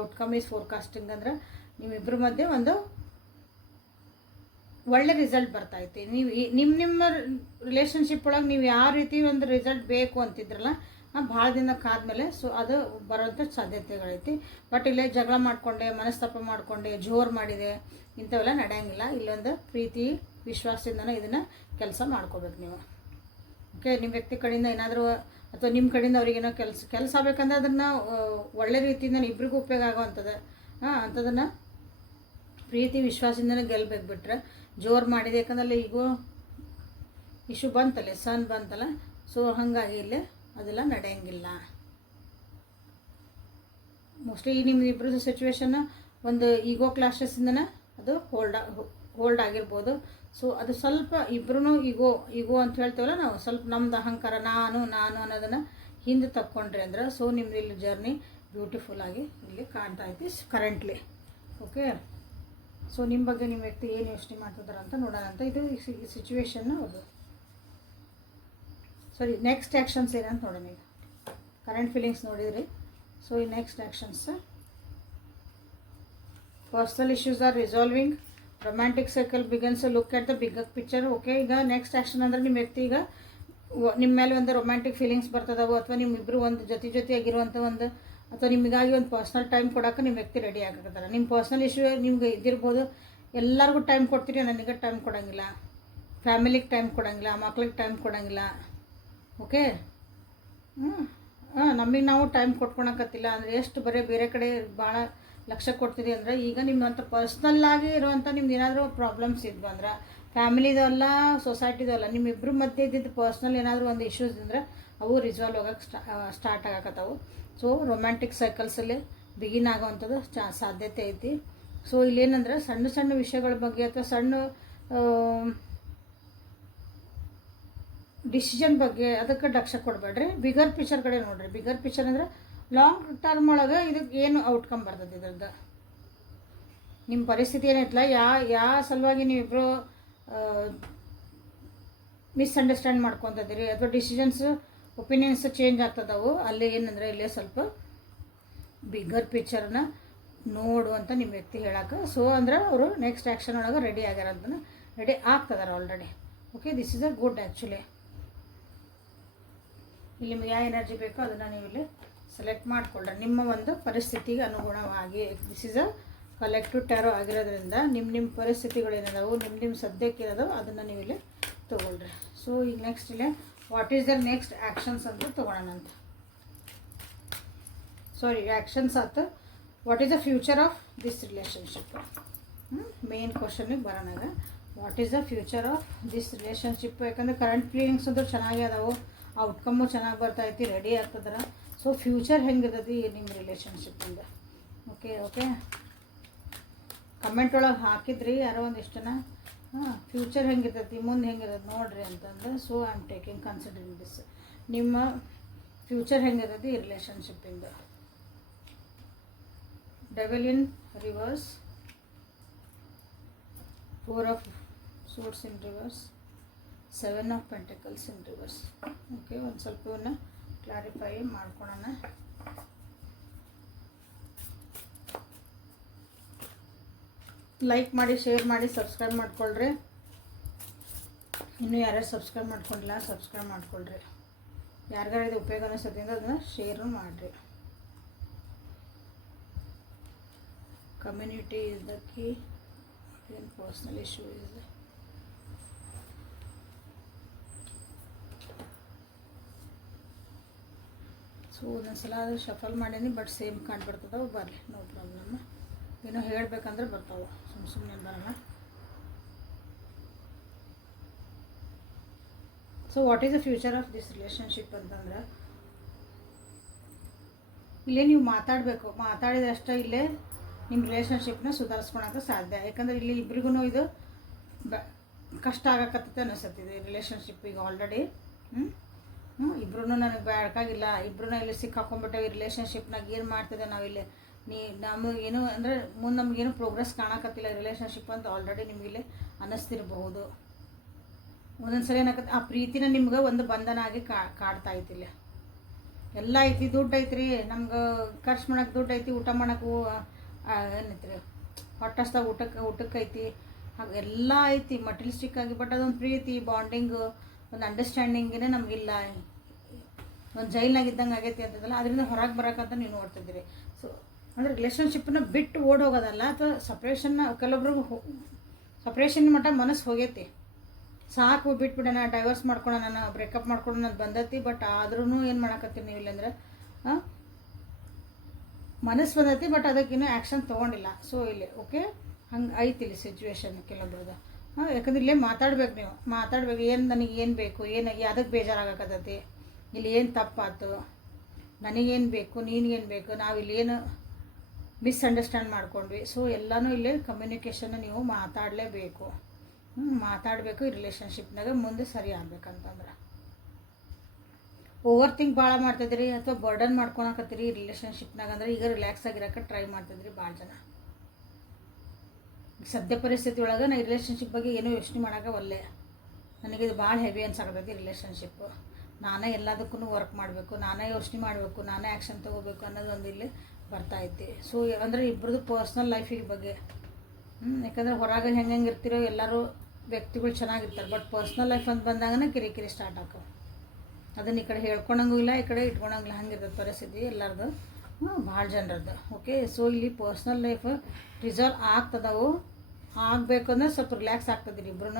ಔಟ್ಕಮ್ ಈಸ್ ಫೋರ್ಕಾಸ್ಟಿಂಗ್ ಅಂದ್ರೆ ನಿಮ್ಮಿಬ್ಬರ ಮಧ್ಯೆ ಒಂದು ಒಳ್ಳೆ ರಿಸಲ್ಟ್ ಬರ್ತೈತಿ. ನೀವು ನಿಮ್ಮ ರಿಲೇಷನ್ಶಿಪ್ ಒಳಗೆ ನೀವು ಯಾವ ರೀತಿ ಒಂದು ರಿಸಲ್ಟ್ ಬೇಕು ಅಂತಿದ್ರಲ್ಲ, ಭಾಳ ದಿನಕ್ಕಾದ್ಮೇಲೆ ಸೊ ಅದು ಬರೋಂಥ ಸಾಧ್ಯತೆಗಳೈತಿ. ಬಟ್ ಇಲ್ಲೇ ಜಗಳ ಮಾಡಿಕೊಂಡೆ, ಮನಸ್ತಾಪ ಮಾಡಿಕೊಂಡೆ, ಜೋರು ಮಾಡಿದೆ, ಇಂಥವೆಲ್ಲ ನಡೆಯಂಗಿಲ್ಲ. ಇಲ್ಲೊಂದು ಪ್ರೀತಿ ವಿಶ್ವಾಸದಿಂದನೇ ಇದನ್ನು ಕೆಲಸ ಮಾಡ್ಕೋಬೇಕು ನೀವು. ಓಕೆ, ನಿಮ್ಮ ವ್ಯಕ್ತಿ ಕಡೆಯಿಂದ ಏನಾದರೂ ಅಥವಾ ನಿಮ್ಮ ಕಡೆಯಿಂದ ಅವ್ರಿಗೇನೋ ಕೆಲಸ ಆಗಬೇಕಂದ್ರೆ ಅದನ್ನು ಒಳ್ಳೆ ರೀತಿಯಿಂದ ಇಬ್ಬರಿಗೂ ಉಪಯೋಗ ಆಗೋವಂಥದ್ದು ಅಂಥದನ್ನು ಪ್ರೀತಿ ವಿಶ್ವಾಸದಿಂದನೇ ಗೆಲ್ಲಬೇಕು. ಬಿಟ್ರೆ ಜೋರು ಮಾಡಿದೆ, ಯಾಕಂದ್ರೆ ಈಗೋ ಇಶ್ಯೂ ಬಂತಲ್ಲ, ಸನ್ ಬಂತಲ್ಲ, ಸೊ ಹಾಗಾಗಿ ಇಲ್ಲೇ ಅದೆಲ್ಲ ನಡೆಯಂಗಿಲ್ಲ. ಮೋಸ್ಟ್ಲಿ ನಿಮ್ಮ ಇಬ್ಬರು ಸಿಚುವೇಶನ್ ಒಂದು ಈಗೋ ಕ್ಲಾಶಸ್ಸಿಂದನೇ ಅದು ಹೋಲ್ಡ್ ಆಗಿರ್ಬೋದು. ಸೊ ಅದು ಸ್ವಲ್ಪ ಇಬ್ಬರೂ ಈಗೋ ಅಂತ ಹೇಳ್ತೇವಲ್ಲ ನಾವು, ಸ್ವಲ್ಪ ನಮ್ದು ಅಹಂಕಾರ ನಾನು ಅನ್ನೋದನ್ನು ಹಿಂದೆ ತಕ್ಕೊಂಡ್ರಿ ಅಂದ್ರೆ ಸೊ ನಿಮ್ದು ಇಲ್ಲಿ ಜರ್ನಿ ಬ್ಯೂಟಿಫುಲ್ಲಾಗಿ ಇಲ್ಲಿ ಕಾಣ್ತಾ ಐತಿ ಕರೆಂಟ್ಲಿ. ಓಕೆ, ಸೊ ನಿಮ್ಮ ಬಗ್ಗೆ ನಿಮ್ಮ ವ್ಯಕ್ತಿ ಏನು ಯೋಚನೆ ಮಾಡ್ತಿದ್ದಾರೆ ಅಂತ ನೋಡೋಣ ಅಂತ. ಇದು ಸಿಚುವೇಶನ್ನು ಅದು ಸರಿ. ನೆಕ್ಸ್ಟ್ ಆ್ಯಕ್ಷನ್ಸ್ ಏನಂತ ನೋಡೋಣ. ಈಗ ಕರೆಂಟ್ ಫೀಲಿಂಗ್ಸ್ ನೋಡಿದ್ರಿ. ಸೊ ಈ next actions, personal issues are resolving, romantic circle begins look at the bigger picture. Okay, ಈಗ ನೆಕ್ಸ್ಟ್ ಆ್ಯಕ್ಷನ್ ಅಂದರೆ ನಿಮ್ಮ ವ್ಯಕ್ತಿ ಈಗ ನಿಮ್ಮ ಮೇಲೆ ಒಂದು ರೊಮ್ಯಾಂಟಿಕ್ ಫೀಲಿಂಗ್ಸ್ ಬರ್ತದವು, ಅಥವಾ ನಿಮ್ಮಿಬ್ಬರು ಒಂದು ಜೊತೆಯಾಗಿರುವಂಥ ಒಂದು, ಅಥವಾ ನಿಮಗಾಗಿ ಒಂದು ಪರ್ಸ್ನಲ್ ಟೈಮ್ ಕೊಡೋಕೆ ನಿಮ್ಮ ವ್ಯಕ್ತಿ ರೆಡಿ ಆಗಿರ್ತಾರೆ. ನಿಮ್ಮ ಪರ್ಸ್ನಲ್ ಇಶ್ಯೂ ನಿಮ್ಗೆ ಇದ್ದಿರ್ಬೋದು, ಎಲ್ಲರಿಗೂ ಟೈಮ್ ಕೊಡ್ತೀರಿ, ನನಗೆ ಟೈಮ್ ಕೊಡೋಂಗಿಲ್ಲ, ಫ್ಯಾಮಿಲಿಗೆ ಟೈಮ್ ಕೊಡೋಂಗಿಲ್ಲ, ಮಕ್ಳಿಗೆ ಟೈಮ್ ಕೊಡೋಂಗಿಲ್ಲ. ಓಕೆ, ನಮಗೆ ನಾವು ಟೈಮ್ ಕೊಟ್ಕೊಳಕತ್ತಿಲ್ಲ ಅಂದರೆ ಎಷ್ಟು ಬರೀ ಬೇರೆ ಕಡೆ ಭಾಳ ಲಕ್ಷ್ಯ ಕೊಡ್ತೀರಿ ಅಂದರೆ, ಈಗ ನಿಮ್ಮಂಥ ಪರ್ಸ್ನಲ್ಲಾಗಿ ಇರುವಂಥ ನಿಮ್ದು ಏನಾದರೂ ಪ್ರಾಬ್ಲಮ್ಸ್ ಇದ್ವು ಅಂದ್ರೆ, ಫ್ಯಾಮಿಲಿದಲ್ಲ ಸೊಸೈಟಿದಲ್ಲ, ನಿಮ್ಮಿಬ್ಬರ ಮಧ್ಯೆ ಇದ್ದಿದ್ದು ಪರ್ಸ್ನಲ್ ಏನಾದರೂ ಒಂದು ಇಶ್ಯೂಸ್ ಅಂದರೆ ಅವು ರಿಸಾಲ್ವ್ ಆಗೋಕ್ಕೆ ಸ್ಟಾರ್ಟ್ ಆಗಕತ್ತವು. ಸೊ ರೊಮ್ಯಾಂಟಿಕ್ ಸೈಕಲ್ಸಲ್ಲಿ ಬಿಗಿನ್ ಆಗೋವಂಥದ್ದು ಸಾಧ್ಯತೆ ಐತಿ. ಸೊ ಇಲ್ಲೇನಂದ್ರೆ ಸಣ್ಣ ಸಣ್ಣ ವಿಷಯಗಳ ಬಗ್ಗೆ ಅಥವಾ ಸಣ್ಣ ಡಿಸಿಷನ್ ಬಗ್ಗೆ ಅದಕ್ಕೆ ಲಕ್ಷ್ಯ ಕೊಡಬೇಡ್ರಿ, ಬಿಗರ್ ಪಿಕ್ಚರ್ ಕಡೆ ನೋಡಿರಿ. ಬಿಗರ್ ಪಿಕ್ಚರ್ ಅಂದರೆ ಲಾಂಗ್ ಟರ್ಮ್ ಒಳಗೆ ಇದಕ್ಕೆ ಏನು ಔಟ್ಕಮ್ ಬರ್ತದೆ ಇದ್ರದ್ದು, ನಿಮ್ಮ ಪರಿಸ್ಥಿತಿ ಏನೈತಲ್ಲ, ಯಾವ ಸಲುವಾಗಿ ನೀವಿಬ್ಬರು ಮಿಸ್ಅಂಡರ್ಸ್ಟ್ಯಾಂಡ್ ಮಾಡ್ಕೊತಿದ್ದೀರಿ ಅಥವಾ ಡಿಸಿಷನ್ಸ್ ಒಪಿನಿಯನ್ಸ್ ಚೇಂಜ್ ಆಗ್ತದವು, ಅಲ್ಲಿ ಏನಂದರೆ ಇಲ್ಲೇ ಸ್ವಲ್ಪ ಬಿಗರ್ ಪಿಕ್ಚರ್ನ ನೋಡು ಅಂತ ನಿಮ್ಮ ವ್ಯಕ್ತಿ ಹೇಳಕ್ಕೆ. ಸೊ ಅಂದ್ರೆ ಅವರು ನೆಕ್ಸ್ಟ್ ಆ್ಯಕ್ಷನ್ ಒಳಗೆ ರೆಡಿ ಆಗ್ಯಾರ ಅಂತ ರೆಡಿ ಆಗ್ತದಾರೆ already. Okay, this is a good actually. ಇಲ್ಲಿ ನಿಮ್ಗೆ ಯಾವ ಎನರ್ಜಿ ಬೇಕೋ ಅದನ್ನು ನೀವು ಇಲ್ಲಿ ಸೆಲೆಕ್ಟ್ ಮಾಡಿಕೊಳ್ಳ್ರಿ ನಿಮ್ಮ ಒಂದು ಪರಿಸ್ಥಿತಿಗೆ ಅನುಗುಣವಾಗಿ. This is a collective tarot ಆಗಿರೋದ್ರಿಂದ ನಿಮ್ಮ ಪರಿಸ್ಥಿತಿಗಳೇನಿದಾವೆ, ನಿಮ್ಮ ಸದ್ಯಕ್ಕೆ ಇರೋದು ಅದನ್ನು ನೀವು ಇಲ್ಲಿ ತೊಗೊಳ್ರಿ. ಸೊ ಈಗ ನೆಕ್ಸ್ಟ್ ಇಲ್ಲೇ what is the next actions ಅಂತ ತೊಗೊಳ್ಳೋಣ ಅಂತ. ಸಾರಿ, ಆ್ಯಕ್ಷನ್ಸ್ ಆಯ್ತು. What is the future of this relationship? Main ಕ್ವಶನಿಗೆ ಬರೋಣಾಗ what is the future of this relationship. ಯಾಕಂದರೆ ಕರೆಂಟ್ ಫೀಲಿಂಗ್ಸ್ ಅಂದ್ರೆ ಚೆನ್ನಾಗಿ ಅದಾವೆ, ಔಟ್ಕಮ್ಮು ಚೆನ್ನಾಗಿ ಬರ್ತೈತಿ, ರೆಡಿ ಆಗ್ತದ್ರ. ಸೊ ಫ್ಯೂಚರ್ ಹೆಂಗಿರ್ತೈತಿ ನಿಮ್ಮ ರಿಲೇಷನ್ಶಿಪ್ಪಿಂದ. ಓಕೆ ಕಮೆಂಟ್ ಒಳಗೆ ಹಾಕಿದ್ರಿ ಯಾರೋ ಒಂದಿಷ್ಟು ಜನ. ಫ್ಯೂಚರ್ ಹೆಂಗಿರ್ತೈತಿ, ಮುಂದೆ ಹೆಂಗಿರ್ತೈತಿ ನೋಡ್ರಿ ಅಂತಂದು. So I am taking considering this. ನಿಮ್ಮ ಫ್ಯೂಚರ್ ಹೆಂಗಿರ್ತೈತಿ ಈ ರಿಲೇಷನ್ಶಿಪ್ಪಿಂದ. Devil in reverse, 4 of Swords in reverse, 7 of Pentacles in reverse. Okay, ಒಂದು ಸ್ವಲ್ಪ ಇವನ್ನ ಕ್ಲಾರಿಫೈ ಮಾಡ್ಕೊಳ್ಳೋಣ. ಲೈಕ್ ಮಾಡಿ, ಶೇರ್ ಮಾಡಿ, ಸಬ್ಸ್ಕ್ರೈಬ್ ಮಾಡ್ಕೊಳ್ರಿ. ಇನ್ನೂ ಯಾರ್ಯಾರು ಸಬ್ಸ್ಕ್ರೈಬ್ ಮಾಡ್ಕೊಂಡಿಲ್ಲ ಸಬ್ಸ್ಕ್ರೈಬ್ ಮಾಡ್ಕೊಳ್ರಿ. ಯಾರಿಗಾರ ಇದು ಉಪಯೋಗ ಅನಿಸೋದ್ರಿಂದ ಅದನ್ನು ಶೇರು ಮಾಡಿರಿ. ಕಮ್ಯುನಿಟಿ ಇಸ್ ದ ಕೀ, ಏನು ಪರ್ಸ್ನಲ್ ಇಶ್ಯೂ ಇದೆ. ಸೊ ಒಂದೊಂದ್ಸಲ ಅದು ಶಫಲ್ ಮಾಡೀನಿ, ಬಟ್ ಸೇಮ್ ಕಾಣ್ಬಿಡ್ತದವು. ಬರಲಿ, ನೋ ಪ್ರಾಬ್ಲಮ್. ಏನೋ ಹೇಳಬೇಕಂದ್ರೆ ಬರ್ತಾವೆ, ಸುಮ್ಮನೆ ಬರೋಣ. So what is the future of this relationship ಅಂತಂದ್ರೆ, ಇಲ್ಲೇ ನೀವು ಮಾತಾಡಬೇಕು. ಮಾತಾಡಿದಷ್ಟೇ ಇಲ್ಲೇ ನಿಮ್ಮ ರಿಲೇಷನ್ಶಿಪ್ನ ಸುಧಾರಿಸ್ಕೊಳಕ್ಕೆ ಸಾಧ್ಯ. ಯಾಕಂದರೆ ಇಲ್ಲಿ ಇಬ್ರಿಗೂ ಇದು ಕಷ್ಟ ಆಗಕತ್ತೈತೆ ಅನಿಸುತ್ತಿದೆ ರಿಲೇಷನ್ಶಿಪ್. ಈಗ ಆಲ್ರೆಡಿ ಇಬ್ರು ನನಗೆ ಬೇಕಾಗಿಲ್ಲ, ಇಬ್ರು ಇಲ್ಲಿ ಸಿಕ್ಕಾಕೊಂಡ್ಬಿಟ್ಟೇವಿ ರಿಲೇಷನ್ಶಿಪ್ನಾಗ. ಏನು ಮಾಡ್ತಿದ್ದೆ ನಾವಿಲ್ಲಿ, ನಮಗೇನು ಅಂದರೆ ಮುಂದೆ ನಮಗೇನು ಪ್ರೋಗ್ರೆಸ್ ಕಾಣಕತ್ತಿಲ್ಲ ರಿಲೇಷನ್ಶಿಪ್ ಅಂತ ಆಲ್ರೆಡಿ ನಿಮಗಿಲ್ಲಿ ಅನ್ನಿಸ್ತಿರಬಹುದು. ಒಂದೊಂದ್ಸಲ ಏನಾಗತ್ತೆ, ಆ ಪ್ರೀತಿನ ನಿಮ್ಗೆ ಒಂದು ಬಂಧನ ಆಗಿ ಕಾಡ್ತಾ ಐತಿಲ್ಲ. ಎಲ್ಲ ಐತಿ, ದುಡ್ಡು ಐತ್ರಿ, ನಮ್ಗೆ ಖರ್ಚು ಮಾಡೋಕೆ ದುಡ್ಡು ಐತಿ, ಊಟ ಮಾಡೋಕ್ಕೂ ಏನೈತ್ರಿ, ಹೊಟ್ಟಸ್ದಾಗ ಊಟಕ್ಕೆ ಐತಿ, ಹಾಗೆ ಎಲ್ಲ ಐತಿ ಮಟೀರಿಯಲಿಸ್ಟಿಕ್ ಆಗಿ. ಬಟ್ ಅದೊಂದು ಪ್ರೀತಿ, ಬಾಂಡಿಂಗು, ಒಂದು ಅಂಡರ್ಸ್ಟ್ಯಾಂಡಿಂಗೇ ನಮಗಿಲ್ಲ. ಒಂದು ಜೈಲ್ನಾಗಿದ್ದಂಗೆ ಆಗೈತಿ ಅಂತದಲ್ಲ, ಅದರಿಂದ ಹೊರಗೆ ಬರೋಕ್ಕಂತ ನೀವು ನೋಡ್ತಿದ್ದೀರಿ. ಸೊ ಅಂದರೆ ರಿಲೇಷನ್ಶಿಪ್ಪನ್ನ ಬಿಟ್ಟು ಓಡೋಗೋದಲ್ಲ, ಅಥವಾ ಸಪ್ರೇಷನ್ನ ಕೆಲವೊಬ್ರಿಗೆ ಸಪ್ರೇಷನ್ ಮಟ್ಟ ಮನಸ್ಸು ಹೋಗೈತಿ, ಸಾಕು ಬಿಟ್ಬಿಡೋಣ, ಡೈವರ್ಸ್ ಮಾಡ್ಕೊಳ್ಳೋಣ, ಬ್ರೇಕಪ್ ಮಾಡ್ಕೊಳ್ಳೋಣ ಅಂತ ಬಂದೈತಿ. ಬಟ್ ಆದ್ರೂ ಏನು ಮಾಡಕತ್ತೀರಿ ನೀವು ಇಲ್ಲಂದ್ರೆ ಮನಸ್ಸು ಬಂದೈತಿ, ಬಟ್ ಅದಕ್ಕಿನ್ನೂ ಆ್ಯಕ್ಷನ್ ತೊಗೊಂಡಿಲ್ಲ. ಸೊ ಇಲ್ಲಿ ಓಕೆ ಹಂಗೆ ಐತಿ ಇಲ್ಲಿ ಸಿಚುವೇಶನ್ ಕೆಲವೊಬ್ರದ್ದು. ಯಾಕಂದ್ರೆ ಇಲ್ಲೇ ಮಾತಾಡ್ಬೇಕು, ನೀವು ಮಾತಾಡ್ಬೇಕು. ಏನು ನನಗೆ ಏನು ಬೇಕು, ಏನು ಅದಕ್ಕೆ ಬೇಜಾರಾಗಕತ್ತೈತಿ, ಇಲ್ಲಿ ಏನು ತಪ್ಪಾಯ್ತು, ನನಗೇನು ಬೇಕು, ನೀನೇನು ಬೇಕು, ನಾವಿಲ್ಲಿ ಏನು ಮಿಸ್ಅಂಡರ್ಸ್ಟ್ಯಾಂಡ್ ಮಾಡ್ಕೊಂಡ್ವಿ. ಸೊ ಎಲ್ಲನೂ ಇಲ್ಲೇ ಕಮ್ಯುನಿಕೇಷನ್ನ ನೀವು ಮಾತಾಡಲೇಬೇಕು. ಮಾತಾಡಬೇಕು ಈ ರಿಲೇಷನ್ಶಿಪ್ನಾಗ ಮುಂದೆ ಸರಿ ಆಗ್ಬೇಕಂತಂದ್ರೆ. ಓವರ್ ಥಿಂಕ್ ಭಾಳ ಮಾಡ್ತಿದ್ರಿ ಅಥವಾ ಬರ್ಡನ್ ಮಾಡ್ಕೊಳಕತ್ತೀರಿ ಈ ರಿಲೇಷನ್ಶಿಪ್ನಾಗ ಅಂದ್ರೆ, ಈಗ ರಿಲ್ಯಾಕ್ಸ್ ಆಗಿರೋಕ್ಕೆ ಟ್ರೈ ಮಾಡ್ತಿದ್ರಿ ಭಾಳ ಜನ. ಸದ್ಯ ಪರಿಸ್ಥಿತಿ ಒಳಗೆ ನಾ ರಿಲೇಷನ್ಶಿಪ್ ಬಗ್ಗೆ ಏನೂ ಯೋಚನೆ ಮಾಡೋಕೆ ಒಲ್ಲೆ, ನನಗಿದು ಭಾಳ ಹೆವಿ ಅನ್ಸಾಕತ್ತೈತಿ ರಿಲೇಷನ್ಶಿಪ್ಪು. ನಾನೇ ಎಲ್ಲದಕ್ಕೂ ವರ್ಕ್ ಮಾಡಬೇಕು, ನಾನೇ ಯೋಚನೆ ಮಾಡಬೇಕು, ನಾನೇ ಆ್ಯಕ್ಷನ್ ತೊಗೋಬೇಕು ಅನ್ನೋದು ಒಂದು ಇಲ್ಲಿ ಬರ್ತಾಯಿತ್ತು. ಸೊ ಅಂದರೆ ಇಬ್ಬರದು ಪರ್ಸ್ನಲ್ ಲೈಫಿಗೆ ಬಗ್ಗೆ. ಯಾಕಂದರೆ ಹೊರಗೆ ಹೆಂಗೆ ಇರ್ತಿರೋ ಎಲ್ಲರೂ ವ್ಯಕ್ತಿಗಳು ಚೆನ್ನಾಗಿರ್ತಾರೆ, ಬಟ್ ಪರ್ಸ್ನಲ್ ಲೈಫ್ ಅಂತ ಬಂದಾಗನೇ ಕಿರಿಕಿರಿ ಸ್ಟಾರ್ಟ್ ಆಕವು. ಅದನ್ನು ಈ ಕಡೆ ಹೇಳ್ಕೊಳಂಗೂ ಇಲ್ಲ, ಈ ಕಡೆ ಇಟ್ಕೊಳಂಗಿಲ್ಲ, ಹಂಗಿರ್ತದೆ ಪರಿಸ್ಥಿತಿ ಎಲ್ಲರದು, ಭಾಳ ಜನರದ್ದು. ಓಕೆ, ಸೊ ಇಲ್ಲಿ ಪರ್ಸ್ನಲ್ ಲೈಫ್ ರಿಸಾಲ್ವ್ ಆಗ್ತದವು. ಆಗಬೇಕು ಅಂದ್ರೆ ಸ್ವಲ್ಪ ರಿಲ್ಯಾಕ್ಸ್ ಆಗ್ತದಿರಿ ಇಬ್ರು.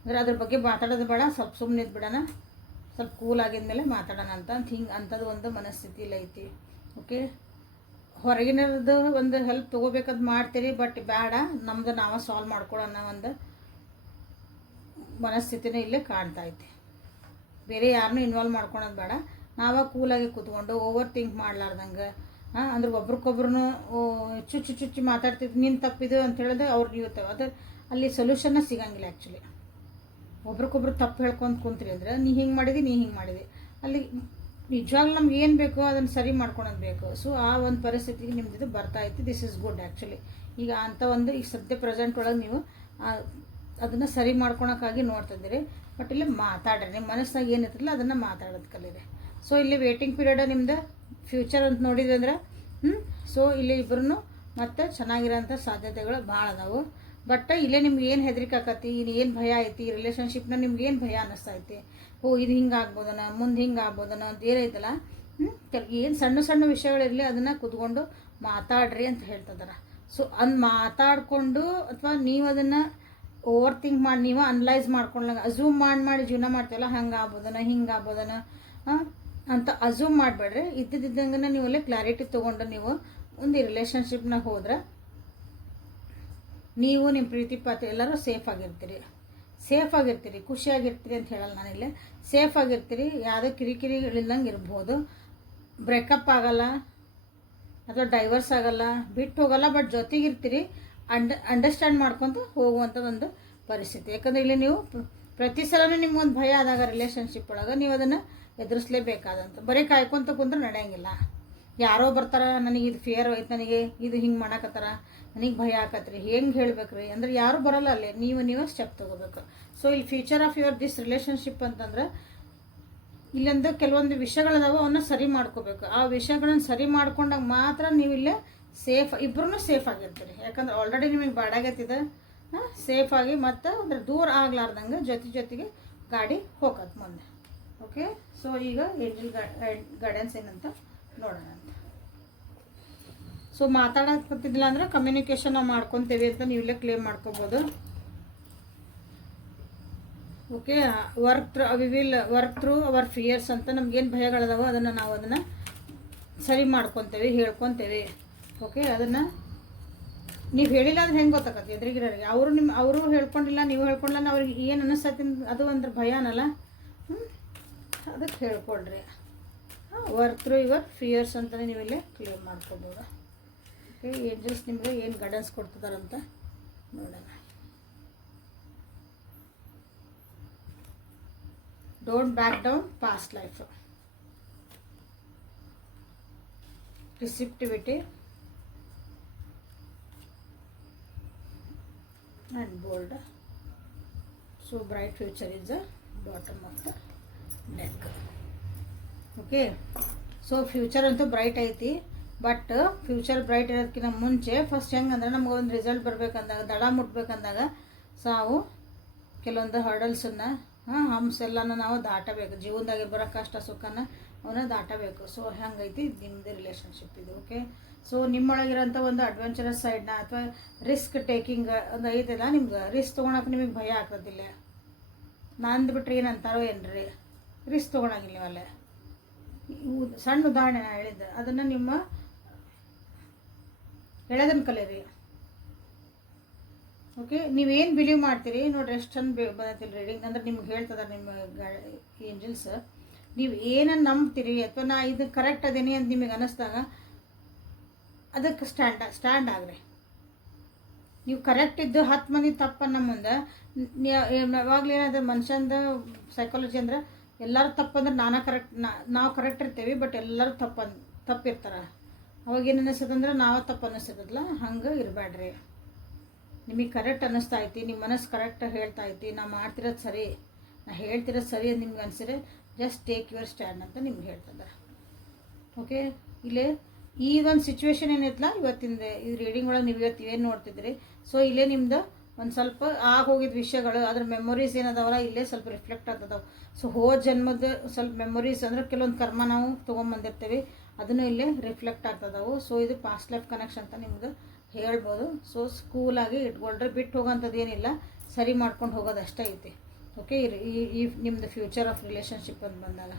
ಅಂದರೆ ಅದ್ರ ಬಗ್ಗೆ ಮಾತಾಡೋದು ಬೇಡ, ಸ್ವಲ್ಪ ಸುಮ್ಮನೆ ಬಿಡೋಣ, ಸ್ವಲ್ಪ ಕೂಲ್ ಆಗಿದ್ಮೇಲೆ ಮಾತಾಡೋಣ ಅಂತ ಹಿಂಗೆ ಅಂಥದ್ದು ಒಂದು ಮನಸ್ಥಿತಿಲಿ ಐತಿ. ಓಕೆ, ಹೊರಗಿನದು ಒಂದು ಹೆಲ್ಪ್ ತೊಗೋಬೇಕಂತ ಮಾಡ್ತೀರಿ, ಬಟ್ ಬೇಡ, ನಮ್ಮದು ನಾವು ಸಾಲ್ವ್ ಮಾಡ್ಕೊಳ್ಳೋಣ ಒಂದು ಮನಸ್ಥಿತಿನೇ ಇಲ್ಲೇ ಕಾಣ್ತಾ ಐತಿ. ಬೇರೆ ಯಾರನ್ನೂ ಇನ್ವಾಲ್ವ್ ಮಾಡ್ಕೊಳೋದು ಬೇಡ, ನಾವಾಗ ಕೂಲಾಗಿ ಕೂತ್ಕೊಂಡು ಓವರ್ ಥಿಂಕ್ ಮಾಡ್ಲಾರ್ದಂಗೆ. ಅಂದ್ರೆ ಒಬ್ರಿಗೊಬ್ರು ಚುಚ್ಚಿ ಮಾತಾಡ್ತಿದ್ದು ನೀನು ತಪ್ಪಿದು ಅಂತ ಹೇಳಿದ್ರೆ ಅವ್ರಿಗೆ ಇರ್ತವೆ, ಅದು ಅಲ್ಲಿ ಸೊಲ್ಯೂಷನ್ನ ಸಿಗಂಗಿಲ್ಲ. ಆ್ಯಕ್ಚುಲಿ ಒಬ್ರಿಗೊಬ್ರು ತಪ್ಪು ಹೇಳ್ಕೊಂಡು ಕುಂತ್ರಿ ಅಂದರೆ ನೀ ಹಿಂಗೆ ಮಾಡಿದಿ, ನೀ ಹಿಂಗೆ ಮಾಡಿದಿ, ಅಲ್ಲಿ ನಿಜವಾಗ್ಲೂ ನಮ್ಗೆ ಏನು ಬೇಕೋ ಅದನ್ನು ಸರಿ ಮಾಡ್ಕೊಳೋದು ಬೇಕು. ಸೊ ಆ ಒಂದು ಪರಿಸ್ಥಿತಿಗೆ ನಿಮ್ದು ಬರ್ತಾ ಐತಿ. This is good actually. ಈಗ ಅಂಥ ಒಂದು ಈಗ ಸದ್ಯ ಪ್ರೆಸೆಂಟ್ ಒಳಗೆ ನೀವು ಅದನ್ನು ಸರಿ ಮಾಡ್ಕೊಳಕ್ಕಾಗಿ ನೋಡ್ತಿದ್ದೀರಿ. ಬಟ್ ಇಲ್ಲಿ ಮಾತಾಡ್ರಿ, ನಿಮ್ಮ ಮನಸ್ಸಿನಾಗ ಏನಿರ್ತಲ್ಲ ಅದನ್ನು ಮಾತಾಡೋದು ಕಲೀರಿ. ಸೊ ಇಲ್ಲಿ ವೇಟಿಂಗ್ ಪೀರಿಯಡ್ ನಿಮ್ದು ಫ್ಯೂಚರ್ ಅಂತ ನೋಡಿದ್ವಿ ಅಂದ್ರೆ ಸೊ ಇಲ್ಲಿ ಇಬ್ಬರೂ ಮತ್ತು ಚೆನ್ನಾಗಿರೋಂಥ ಸಾಧ್ಯತೆಗಳು ಭಾಳ ಅದಾವು. ಬಟ್ ಇಲ್ಲೇ ನಿಮ್ಗೆ ಏನು ಹೆದರಿಕೆ ಆಕತಿ, ಇಲ್ಲಿ ಏನು ಭಯ ಐತಿ, ರಿಲೇಷನ್ಶಿಪ್ನ ನಿಮ್ಗೆ ಏನು ಭಯ ಅನ್ನಿಸ್ತೈತಿ, ಇದು ಹಿಂಗೆ ಆಗ್ಬೋದನ, ಮುಂದೆ ಹಿಂಗೆ ಆಗ್ಬೋದನ ಅಂತ ಏನೈತಲ್ಲ, ಏನು ಸಣ್ಣ ಸಣ್ಣ ವಿಷಯಗಳಿರಲಿ ಅದನ್ನು ಕುತ್ಕೊಂಡು ಮಾತಾಡ್ರಿ ಅಂತ ಹೇಳ್ತಿದ್ದಾರೆ. ಸೊ ಮಾತಾಡಿಕೊಂಡು ಅಥವಾ ನೀವು ಅದನ್ನು ಓವರ್ ಥಿಂಕ್ ಮಾಡಿ ನೀವು ಅನಲೈಸ್ ಮಾಡ್ಕೊಂಡಂಗೆ ಅಝೂಮ್ ಮಾಡಿ ಜೀವನ ಮಾಡ್ತೀವಲ್ಲ, ಹಂಗೆ ಆಗ್ಬೋದನ, ಹಿಂಗೆ ಆಗ್ಬೋದನ ಅಂತ ಅಝೂಮ್ ಮಾಡಬೇಡ್ರಿ. ಇದ್ದಿದ್ದಂಗೆ ನೀವು ಅಲ್ಲೇ ಕ್ಲಾರಿಟಿ ತೊಗೊಂಡು ನೀವು ಒಂದು ರಿಲೇಷನ್ಶಿಪ್ನಾಗ ಹೋದ್ರೆ ನೀವು ನಿಮ್ಮ ಪ್ರೀತಿ ಪಾತ್ರ ಎಲ್ಲರೂ ಸೇಫ್ ಆಗಿರ್ತೀರಿ. ಸೇಫಾಗಿರ್ತೀರಿ, ಖುಷಿಯಾಗಿರ್ತೀರಿ ಅಂತ ಹೇಳಲ್ಲ ನಾನಿಲ್ಲಿ. ಸೇಫಾಗಿರ್ತೀರಿ, ಯಾವುದೇ ಕಿರಿಕಿರಿಗಳಿಲ್ಲಂಗೆ ಇರ್ಬೋದು. ಬ್ರೇಕಪ್ ಆಗಲ್ಲ ಅಥವಾ ಡೈವರ್ಸ್ ಆಗಲ್ಲ, ಬಿಟ್ಟು ಹೋಗಲ್ಲ, ಬಟ್ ಜೊತೆಗಿರ್ತೀರಿ. ಅಂಡರ್ಸ್ಟ್ಯಾಂಡ್ ಮಾಡ್ಕೊತ ಹೋಗುವಂಥ ಒಂದು ಪರಿಸ್ಥಿತಿ. ಯಾಕಂದರೆ ಇಲ್ಲಿ ನೀವು ಪ್ರತಿ ಸಲವೂ ನಿಮ್ಗೊಂದು ಭಯ ಆದಾಗ ರಿಲೇಷನ್ಶಿಪ್ ಒಳಗೆ ನೀವು ಅದನ್ನು ಎದುರಿಸಲೇಬೇಕಾದಂಥ. ಬರೀ ಕಾಯ್ಕೊತ ಕುಂದ್ರೆ ನಡೆಯಂಗಿಲ್ಲ. ಯಾರೋ ಬರ್ತಾರ, ನನಗೆ ಇದು ಫಿಯರ್ ಐತೆ, ನನಗೆ ಇದು ಹಿಂಗೆ ಮಾಡಕತ್ತಾರ, ನನಗೆ ಭಯ ಆಕತ್ರಿ, ಹೆಂಗೆ ಹೇಳ್ಬೇಕ್ರಿ ಅಂದ್ರೆ ಯಾರೂ ಬರೋಲ್ಲ ಅಲ್ಲಿ. ನೀವೇ ಸ್ಟೆಪ್ ತೊಗೋಬೇಕು. ಸೊ ಇಲ್ಲಿ future of your this relationship ಅಂತಂದ್ರೆ ಇಲ್ಲೊಂದು ಕೆಲವೊಂದು ವಿಷಯಗಳದಾವ, ಅವನ್ನ ಸರಿ ಮಾಡ್ಕೋಬೇಕು. ಆ ವಿಷಯಗಳನ್ನ ಸರಿ ಮಾಡ್ಕೊಂಡಾಗ ಮಾತ್ರ ನೀವು ಇಲ್ಲೇ ಇಬ್ಬರೂ ಸೇಫ್ ಆಗಿರ್ತೀರಿ. ಯಾಕಂದ್ರೆ ಆಲ್ರೆಡಿ ನಿಮಗೆ ಬಾಡಾಗತ್ತಿದೆ, ಸೇಫಾಗಿ ಮತ್ತು ಅಂದ್ರೆ ದೂರ ಆಗ್ಲಾರ್ದಂಗೆ ಜೊತೆಗೆ ಗಾಡಿ ಹೋಗತ್ತೆ ಮುಂದೆ. ಓಕೆ, ಸೊ ಈಗ ಏಂಜಲ್ ಗೈಡೆನ್ಸ್ ಏನಂತ ನೋಡೋಣ ಅಂತ. ಸೊ ಮಾತಾಡೋಕ್ತಿದ್ದಿಲ್ಲ ಅಂದರೆ ಕಮ್ಯುನಿಕೇಷನ್ ನಾವು ಮಾಡ್ಕೊತೇವೆ ಅಂತ ನೀವು ಇಲ್ಲೇ ಕ್ಲೇಮ್ ಮಾಡ್ಕೋಬೋದು. Okay, work through our fierce ಅಂತ ನಮ್ಗೇನು ಭಯಗಳದಾವೋ ಅದನ್ನು ಸರಿ ಮಾಡ್ಕೊತೇವೆ, ಹೇಳ್ಕೊತೇವೆ. ಓಕೆ, ಅದನ್ನು ನೀವು ಹೇಳಿಲ್ಲ ಅಂದ್ರೆ ಹೆಂಗೆ ಗೊತ್ತಾಗತ್ತೆ ಎದುರಿಗಿರೋರಿಗೆ. ಅವರು ಹೇಳ್ಕೊಂಡಿಲ್ಲ, ನೀವು ಹೇಳ್ಕೊಂಡಿಲ್ಲ, ಅವ್ರಿಗೆ ಏನು ಅನ್ನಿಸ್ತೈತಿ ಅದು ಅಂದ್ರೆ ಭಯ ಅನ್ನಲ್ಲ. ಅದಕ್ಕೆ ಹೇಳ್ಕೊಡ್ರಿ. ವರ್ಕ್ ಥ್ರೂ ಯುವರ್ ಫಿಯರ್ಸ್ ಅಂತಲೇ ನೀವು ಇಲ್ಲೇ ಕ್ಲೇಮ್ ಮಾಡ್ಕೋಬೋದು. ಓಕೆ, ಏಂಜಲ್ಸ್ ನಿಮಗೆ ಏನು ಗೈಡೆನ್ಸ್ ಕೊಡ್ತಿದಾರಂತ ನೋಡೋಣ. Don't back down past life, receptivity and bold. So bright future is the bottom of the deck. Okay, so future ಅಂತೂ ಬ್ರೈಟ್ ಐತಿ. ಬಟ್ ಫ್ಯೂಚರ್ ಬ್ರೈಟ್ ಇರೋದಕ್ಕಿಂತ ಮುಂಚೆ ಫಸ್ಟ್ ಹೆಂಗಂದ್ರೆ ನಮ್ಗೆ ಒಂದು ರಿಸಲ್ಟ್ ಬರ್ಬೇಕಂದಾಗ, ದಡ ಮುಟ್ಬೇಕಂದಾಗ ನಾವು ಕೆಲವೊಂದು ಹರ್ಡಲ್ಸನ್ನು ಹಂಪ್ಸ್ ಎಲ್ಲನೂ ನಾವು ದಾಟಬೇಕು. ಜೀವನದಾಗೆ ಬರೋ ಕಷ್ಟ ಸುಖನ ಅವನ್ನ ದಾಟಬೇಕು. ಸೊ ಹೆಂಗೈತಿ ನಿಮ್ಮದು ರಿಲೇಷನ್ಶಿಪ್ ಇದು. ಓಕೆ, ಸೊ ನಿಮ್ಮೊಳಗಿರೋಂಥ ಒಂದು ಅಡ್ವೆಂಚರಸ್ ಸೈಡ್ನ ಅಥವಾ ರಿಸ್ಕ್ ಟೇಕಿಂಗ್ ಒಂದು ಐತಲ್ಲ, ನಿಮ್ಗೆ ರಿಸ್ಕ್ ತೊಗೊಳಕ್ಕೆ ನಿಮಗೆ ಭಯ ಆಗ್ತದಿಲ್ಲ. ನಂದು ಬಿಟ್ರೆ ಏನಂತಾರೋ ಏನ್ರಿ, ರಿಸ್ಕ್ ತೊಗೊಳಂಗಿಲ್ಲ ನೀವಲ್ಲೇ. ಸಣ್ಣ ಉದಾಹರಣೆ ನಾನು ಹೇಳಿದ್ದೆ, ಅದನ್ನು ನಿಮ್ಮ ಹೇಳೋದನ್ನು ಕಲೀರಿ. ಓಕೆ, ನೀವೇನು ಬಿಲೀವ್ ಮಾಡ್ತೀರಿ ನೋಡ್ರಿ, ಎಷ್ಟು ಚಂದ ಬಂದೈತಿಲ್ಲ ರೀಡಿಂಗ್. ಅಂದ್ರೆ ನಿಮ್ಗೆ ಹೇಳ್ತದ ನಿಮ್ಮ ಏಂಜಲ್ಸ್, ನೀವು ಏನನ್ನು ನಂಬ್ತೀರಿ ಅಥವಾ ನಾ ಇದು ಕರೆಕ್ಟ್ ಅದೇನಿ ಅಂತ ನಿಮಗೆ ಅನ್ನಿಸ್ದಾಗ ಅದಕ್ಕೆ ಸ್ಟ್ಯಾಂಡ್ ಆಗ್ರಿ. ನೀವು ಕರೆಕ್ಟ್ ಇದ್ದು 10 ಮಂದಿ ತಪ್ಪನ್ನ ಮುಂದೆ ಯಾವಾಗಲೂ ಏನಾದ್ರೆ ಮನುಷ್ಯಂದು ಸೈಕಾಲಜಿ ಅಂದ್ರೆ ಎಲ್ಲರೂ ತಪ್ಪಂದ್ರೆ ನಾವು ಕರೆಕ್ಟ್ ಇರ್ತೀವಿ, ಬಟ್ ಎಲ್ಲರೂ ತಪ್ಪಿರ್ತಾರೆ. ಅವಾಗ ಏನು ಅನ್ನಿಸ್ತದಂದ್ರೆ ನಾವು ತಪ್ಪು ಅನ್ನಿಸ್ತದಲ್ಲ, ಹಂಗೆ ಇರಬೇಡ್ರಿ. ನಿಮಗೆ ಕರೆಕ್ಟ್ ಅನ್ನಿಸ್ತಾ ಐತಿ, ನಿಮ್ಮ ಮನಸ್ಸು ಕರೆಕ್ಟ್ ಹೇಳ್ತಾ ಐತಿ, ನಾ ಮಾಡ್ತಿರೋದು ಸರಿ, ನಾ ಹೇಳ್ತಿರೋದು ಸರಿ ಅಂತ ನಿಮ್ಗೆ ಅನಿಸಿದ್ರೆ ಜಸ್ಟ್ ಟೇಕ್ ಯುವರ್ ಸ್ಟ್ಯಾಂಡ್ ಅಂತ ನಿಮ್ಗೆ ಹೇಳ್ತದೆ. ಓಕೆ, ಇಲ್ಲೇ ಈ ಒಂದು ಸಿಚುವೇಶನ್ ಏನೈತಲ್ಲ ಇವತ್ತಿಂದ ಈ ರೀಡಿಂಗ್ ಒಳಗೆ ನೀವು ಇವತ್ತು ಏನು ನೋಡ್ತಿದ್ರಿ. ಸೊ ಇಲ್ಲೇ ನಿಮ್ದು ಒಂದು ಸ್ವಲ್ಪ ಹೋಗಿದ್ದ ವಿಷಯಗಳು, ಅದ್ರ ಮೆಮೊರೀಸ್ ಏನದಾವಲ್ಲ ಇಲ್ಲೇ ಸ್ವಲ್ಪ ರಿಫ್ಲೆಕ್ಟ್ ಆಗ್ತದವು. ಸೊ ಹೋದ ಜನ್ಮದ ಸ್ವಲ್ಪ ಮೆಮೊರೀಸ್ ಅಂದ್ರೆ ಕೆಲವೊಂದು ಕರ್ಮ ನಾವು ತೊಗೊಂಬಂದಿರ್ತೀವಿ, ಅದನ್ನು ಇಲ್ಲೇ ರಿಫ್ಲೆಕ್ಟ್ ಆಗ್ತದವು. ಸೊ ಇದು ಪಾಸ್ಟ್ ಲೈಫ್ ಕನೆಕ್ಷನ್ ಅಂತ ನಿಮ್ದು ಹೇಳ್ಬೋದು. ಸೊ ಸ್ಕೂಲಾಗಿ ಇಟ್ಕೊಳ್ರಿ, ಬಿಟ್ಟು ಹೋಗೋಂಥದ್ದು ಏನಿಲ್ಲ, ಸರಿ ಮಾಡ್ಕೊಂಡು ಹೋಗೋದು ಅಷ್ಟೇ ಐತಿ. ಓಕೆ, ಈ ನಿಮ್ಮದು ಫ್ಯೂಚರ್ ಆಫ್ ರಿಲೇಷನ್ಶಿಪ್ ಅಂತ ಬಂದಾಗ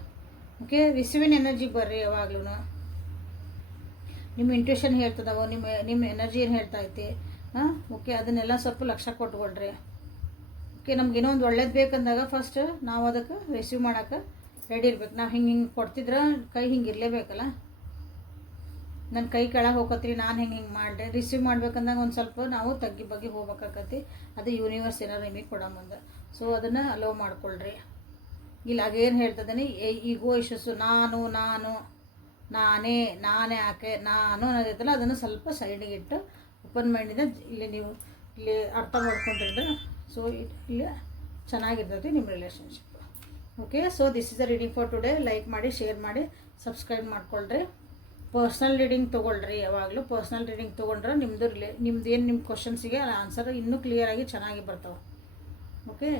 ಓಕೆ, ರಿಸೀವಿಂಗ್ ಎನರ್ಜಿ ಬರ್ರಿ. ಯಾವಾಗ್ಲೂ ನಿಮ್ಮ ಇಂಟ್ಯೂಷನ್ ಹೇಳ್ತದವು, ನಿಮ್ಮ ಎನರ್ಜಿ ಏನು ಹೇಳ್ತಾ ಐತಿ. ಓಕೆ, ಅದನ್ನೆಲ್ಲ ಸ್ವಲ್ಪ ಲಕ್ಷ್ಯ ಕೊಟ್ಕೊಳ್ರಿ. ಓಕೆ, ನಮ್ಗೇನೋ ಒಂದು ಒಳ್ಳೇದು ಬೇಕಂದಾಗ ಫಸ್ಟ್ ನಾವು ಅದಕ್ಕೆ ರಿಸೀವ್ ಮಾಡೋಕೆ ರೆಡಿ ಇರ್ಬೇಕು. ನಾವು ಹಿಂಗೆ ಕೊಡ್ತಿದ್ರೆ ಕೈ ಹಿಂಗೆ ಇರಲೇಬೇಕಲ್ಲ. ನನ್ನ ಕೈ ಕೆಳಗೆ ಹೋಗತ್ರಿ, ನಾನು ಹಿಂಗೆ ಮಾಡಿದೆ ರಿಸೀವ್ ಮಾಡ್ಬೇಕಂದಾಗ ಒಂದು ಸ್ವಲ್ಪ ನಾವು ತಗ್ಗಿ ಬಗ್ಗೆ ಹೋಗ್ಬೇಕಾಕತಿ. ಅದು ಯೂನಿವರ್ಸ್ ಏನಾರು ನಿಮಗೆ ಕೊಡೋ ಮುಂದೆ. ಸೊ ಅದನ್ನು ಅಲೋ ಮಾಡ್ಕೊಳ್ರಿ. ಇಲ್ಲ ಆಗೇನು ಹೇಳ್ತದೇನೆ ಈಗೋ ಇಶ್ಯೂಸು, ನಾನೇ ಯಾಕೆ ನಾನು ಅನ್ನೋದೈತಲ್ಲ, ಅದನ್ನು ಸ್ವಲ್ಪ ಸೈಡಿಗೆ ಇಟ್ಟು ಓಪನ್ ಮೈಂಡಿಂದ ಇಲ್ಲಿ ಅರ್ಥ ಮಾಡ್ಕೊಂಡಿದ್ರೆ ಸೊ ಇಲ್ಲಿ ಚೆನ್ನಾಗಿರ್ತೈತಿ ನಿಮ್ಮ relationship. Okay, so this is the reading for today. Like ಮಾಡಿ, ಶೇರ್ ಮಾಡಿ, ಸಬ್ಸ್ಕ್ರೈಬ್ ಮಾಡ್ಕೊಳ್ರಿ. ಪರ್ಸ್ನಲ್ ರೀಡಿಂಗ್ ತೊಗೊಳ್ರಿ. ಯಾವಾಗಲೂ ಪರ್ಸ್ನಲ್ ರೀಡಿಂಗ್ ತೊಗೊಂಡ್ರೆ ನಿಮ್ಮದು ಏನು ನಿಮ್ಮ ಕ್ವಶನ್ಸಿಗೆ ಆನ್ಸರ್ ಇನ್ನೂ ಕ್ಲಿಯರಾಗಿ ಚೆನ್ನಾಗಿ ಬರ್ತಾವೆ. ಓಕೆ,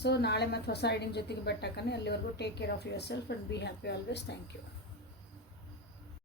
ಸೊ ನಾಳೆ ಮತ್ತು ಹೊಸ ರೀಡಿಂಗ್ ಜೊತೆಗೆ ಬೆಟ್ಟಾಕನೆ. ಅಲ್ಲಿವರೆಗೂ take care of yourself and be happy always. Thank you.